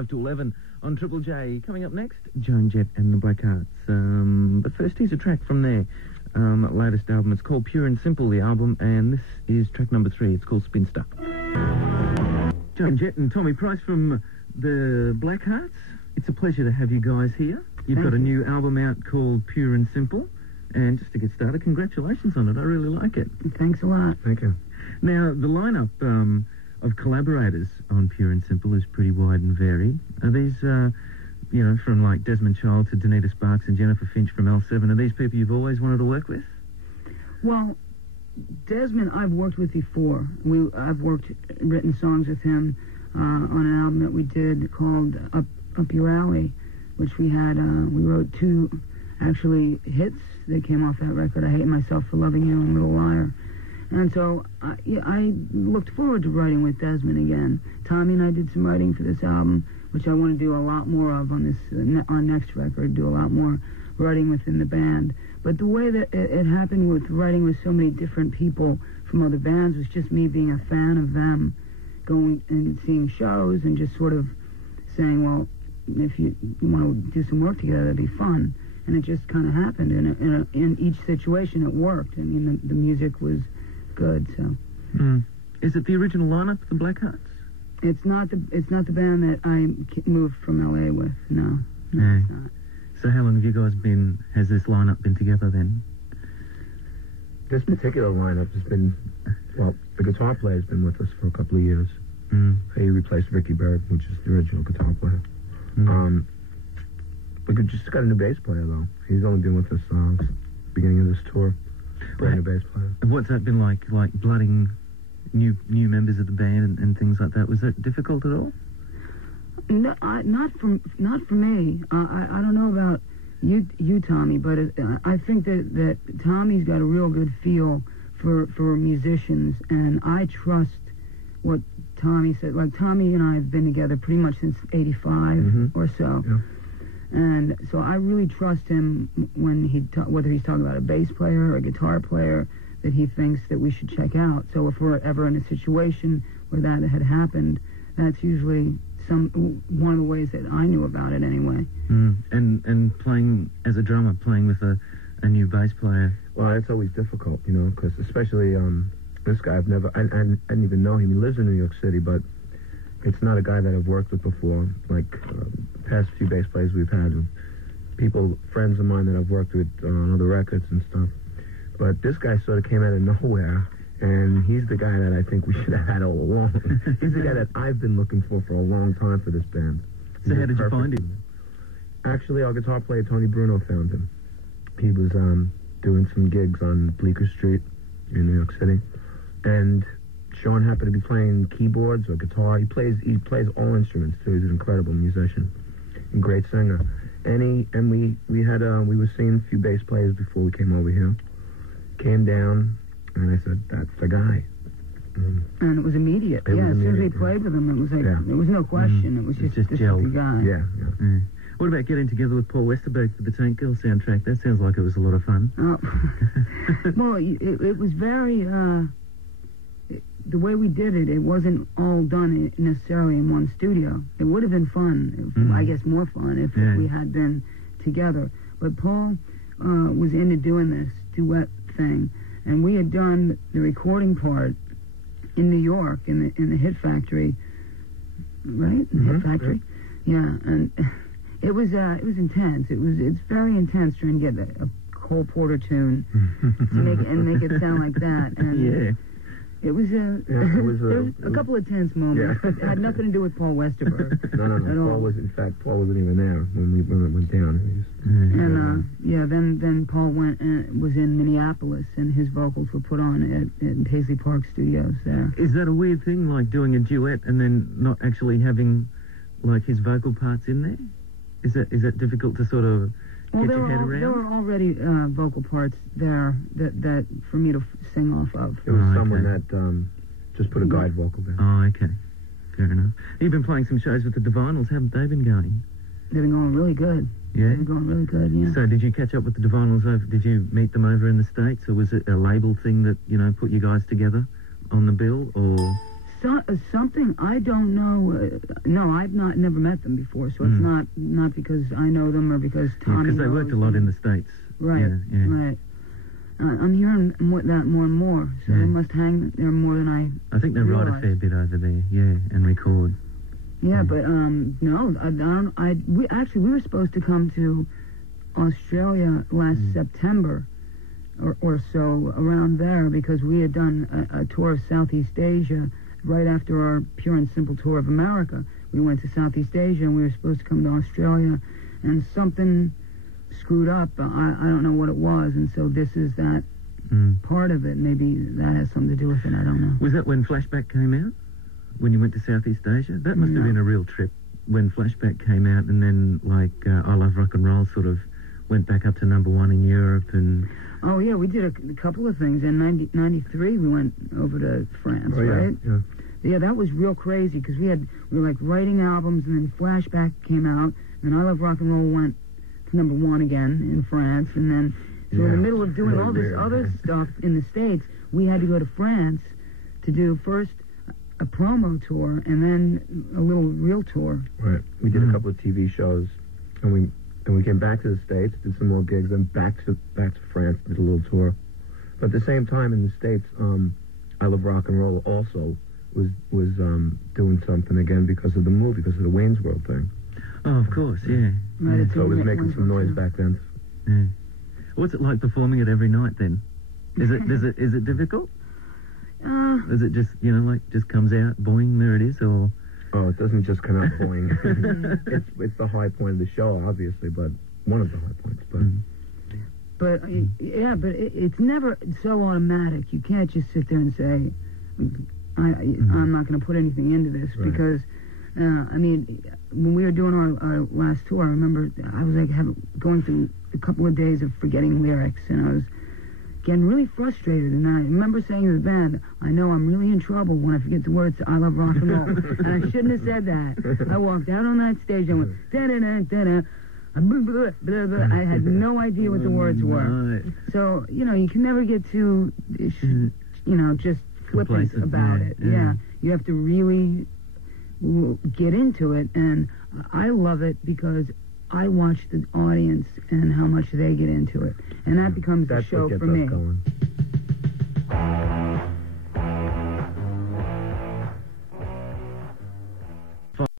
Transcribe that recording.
5 to 11 on Triple J. Coming up next, Joan Jett and the Blackhearts. But first, here's a track from their latest album. It's called Pure and Simple, the album, and this is track number 3. It's called Spinster. Joan Jett and Tommy Price from the Blackhearts. It's a pleasure to have you guys here. You've got a new album out called Pure and Simple. And just to get started, congratulations on it. I really like it. Thanks a lot. Thank you. Now, the lineup of collaborators on Pure and Simple is pretty wide and varied. Are these, from like Desmond Child to Danita Sparks and Jennifer Finch from L7, are these people you've always wanted to work with? Well, Desmond I've worked with before. I've written songs with him on an album that we did called Up Your Alley, which we wrote 2 actually hits that came off that record, I Hate Myself for Loving You and Little Liar. And so I looked forward to writing with Desmond again. Tommy and I did some writing for this album, which I want to do a lot more of on this our next record, do a lot more writing within the band. But the way that it happened with writing with so many different people from other bands was just me being a fan of them, going and seeing shows and just sort of saying, well, if you want to do some work together, that'd be fun. And it just kind of happened. In each situation, it worked. I mean, the music was good. So, is it the original lineup, the Blackhearts? It's not the band that I moved from LA with. No, it's not. So how long have you guys has this lineup been together then? This particular lineup has been, well, the guitar player's been with us for a couple of years. He replaced Ricky Bird, which is the original guitar player. We just got a new bass player, though. He's only been with us beginning of this tour. Brand new bass player. And what's that been like blooding new members of the band and things like that? Was that difficult at all? No, not for me. I don't know about you, Tommy, but I think that Tommy's got a real good feel for musicians, and I trust what Tommy said. Like, Tommy and I have been together pretty much since '85 or so. Yeah. And so I really trust him when whether he's talking about a bass player or a guitar player that he thinks that we should check out. So if we're ever in a situation where that had happened, that's usually one of the ways that I knew about it anyway. And playing as a drummer, playing with a new bass player. Well, it's always difficult, because especially this guy, I didn't even know him. He lives in New York City, but it's not a guy that I've worked with before. Like, past few bass players we've had, friends of mine that I've worked with on other records and stuff. But this guy sort of came out of nowhere, and he's the guy that I think we should have had all along. He's the guy that I've been looking for a long time for this band. So how did you find him? Actually, our guitar player, Tony Bruno, found him. He was doing some gigs on Bleecker Street in New York City, and Sean happened to be playing keyboards or guitar. He plays all instruments too. He's an incredible musician and great singer. And we were seeing a few bass players before we came over here. Came down, and I said, "That's the guy." And it was immediate. As soon as we played with him, it was like there was no question. It was just this is the guy. Yeah. What about getting together with Paul Westerberg for the Tank Girl soundtrack? That sounds like it was a lot of fun. Oh, well, it was very. The way we did it, it wasn't all done necessarily in one studio. It would have been fun, I guess more fun, if we had been together. But Paul was into doing this duet thing, and we had done the recording part in New York, in the Hit Factory, right? Hit Factory, yeah. And it was intense. It's very intense trying to get a Cole Porter tune to make it sound like that. And it was there was a couple of tense moments, but it had nothing to do with Paul Westerberg. No. Paul wasn't even there when it went down. Then Paul was in Minneapolis, and his vocals were put on at Paisley Park Studios there. Is that a weird thing, like doing a duet and then not actually having like his vocal parts in there? Is that difficult to sort of get your head around? There were already vocal parts there that for me to sing off of. It was someone that just put a guide vocal there. Oh, okay. Fair enough. You've been playing some shows with the Divinals. How have they been going? They've been going really good. Yeah? They've been going really good, yeah. So did you catch up with the Divinals did you meet them over in the States, or was it a label thing that, put you guys together on the bill, or...? something I don't know. No, I've never met them before, so it's not because I know them or because Tommy. Because they worked a lot in the States. Right. Yeah. Right. I'm hearing that more and more, so they must hang there more than I think they realized. write a fair bit over there, and record. Yeah, but no, I don't. We were supposed to come to Australia last September or so, around there, because we had done a tour of Southeast Asia right after our Pure and Simple tour of America. We went to Southeast Asia, and we were supposed to come to Australia, and something screwed up. I don't know what it was, and so this is that part of it. Maybe that has something to do with it. I don't know. Was that when Flashback came out? When you went to Southeast Asia? That must have been a real trip when Flashback came out, and then, like, I Love Rock and Roll sort of went back up to number 1 in Europe. And oh, yeah, we did a couple of things. In 93, we went over to France, right? Yeah, that was real crazy, because we were, like, writing albums, and then Flashback came out, and I Love Rock and Roll went to number 1 again in France, and then, so in the middle of doing all this other stuff in the States, we had to go to France to do first a promo tour and then a little real tour. Right. We did a couple of TV shows, and we came back to the States, did some more gigs, then back to France, did a little tour. But at the same time in the States, I Love Rock and Roll also was doing something again because of the movie, because of the Wayne's World thing. oh, of course, yeah. Right, So it was making some noise back then. Yeah. What's it like performing it every night then? Is it difficult? Is it just, like, just comes out, boing, there it is, or? Oh, it doesn't just come out boing. it's the high point of the show, obviously, but one of the high points. But it's never so automatic. You can't just sit there and say, I'm not going to put anything into this, because, when we were doing our last tour, I remember I was like going through a couple of days of forgetting lyrics, and I was getting really frustrated, and I remember saying to the band, I know I'm really in trouble when I forget the words to I Love Rock and Roll, and I shouldn't have said that. I walked out on that stage and went, da-da-da-da-da, blah, blah, blah. I had no idea what the words were. So, you can never get too, just flippant about it. Yeah. You have to really get into it, and I love it because I watch the audience and how much they get into it, and that becomes the show for me. Going.